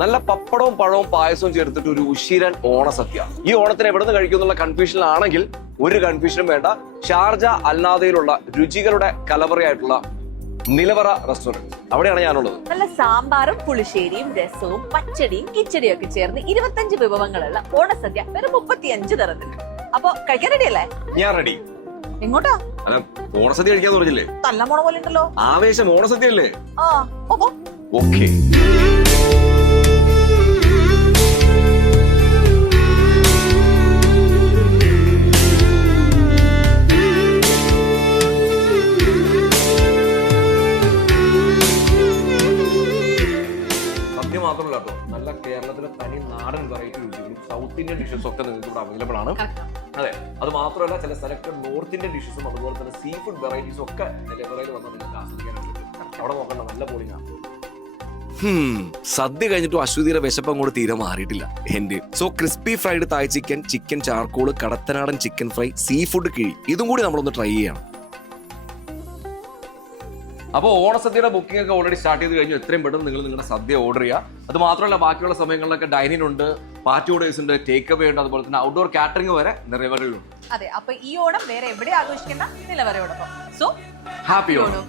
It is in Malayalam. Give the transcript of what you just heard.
നല്ല പപ്പടവും പഴവും പായസവും ചേർത്തിട്ട് ഒരു ഉശിരൻ ഓണസദ്യ. ഈ ഓണത്തിന് എവിടെ നിന്ന് കഴിക്കുന്നുള്ള കൺഫ്യൂഷനിലാണെങ്കിൽ ഒരു കൺഫ്യൂഷനും വേണ്ട. ഷാർജ അൽനാദയിലുള്ള രുചികളുടെ കലവറയായിട്ടുള്ള നിലവറ റെസ്റ്റോറന്റ്, അവിടെയാണ് ഞാനുള്ളത്. നല്ല സാമ്പാറും പുളിശ്ശേരിയും രസവും പച്ചടിയും കിച്ചടിയും ഒക്കെ ചേർന്ന് 25 വിഭവങ്ങളുള്ള ഓണസദ്യ വെറും 35 തരത്തിന്. അപ്പൊ കഴിക്കാൻ റെഡി അല്ലേ? ഞാൻ റെഡി. എങ്ങോട്ടാ? അല്ല, ഓണസദ്യ കഴിക്കാന്ന് പറഞ്ഞില്ലേ? തല്ല മോണ പോലെ ഉണ്ടല്ലോ. ആവേശം ഓണസദ്യ അല്ലേ? ആ ഓ ഓക്കെ. മാത്രമല്ല കേട്ടോ, നല്ല കേരളത്തിലെ തനി നാടൻ വെറൈറ്റി രുചികളും സൗത്ത് ഇന്ത്യൻ ഡിഷസും ഒക്കെ നിങ്ങൾക്ക് ഇവിടെ അവൈലബിൾ ആണ്. അതെ, അത് മാത്രമല്ല ചില സെലക്ടഡ് നോർത്ത് ഇന്ത്യൻ ഡിഷസും അതുപോലെ തന്നെ സീ ഫുഡ് വെറൈറ്റീസും ഒക്കെ നിലവറയിൽ വന്നാൽ നിങ്ങൾക്ക് ആസ്വദിക്കാനായിട്ട് അവിടെ നോക്കണ്ട, നല്ല പോളിംഗാണ്. സദ്യ കഴിഞ്ഞിട്ടും അശ്വതിയുടെ വിശപ്പ് അങ്ങോട്ട് തീരെ മാറിയിട്ടില്ല എന്റെ. So crispy fried Thai chicken, chicken charcoal, Kadathanadan chicken fry, sea food കിഴി, ഇതും കൂടി നമ്മളൊന്ന് ട്രൈ ചെയ്യണം. അപ്പോൾ ഓണസദ്യയുടെ ബുക്കിംഗ് ഒക്കെ ഓൾറെഡി സ്റ്റാർട്ട് ചെയ്ത് കഴിഞ്ഞു. എത്രയും പെട്ടെന്ന് നിങ്ങൾ നിങ്ങളുടെ സദ്യ ഓർഡർ ചെയ്യുക. അത് മാത്രമല്ല ബാക്കിയുള്ള സമയങ്ങളിലൊക്കെ ഡൈനിങ് ഉണ്ട്, പാർട്ടി ഓർഡേഴ്സ് ഉണ്ട്, ടേക്ക് അവേ ഉണ്ട്, അതുപോലെ തന്നെ ഔട്ട്ഡോർ കാറ്ററിംഗ് വരെ നിലവറയിലുണ്ട്. അതെ, അപ്പൊ ഈ ഓണം വേറെ എവിടെ ആഘോഷിക്കുന്ന നിലവറയോടൊപ്പം. So happy Onam.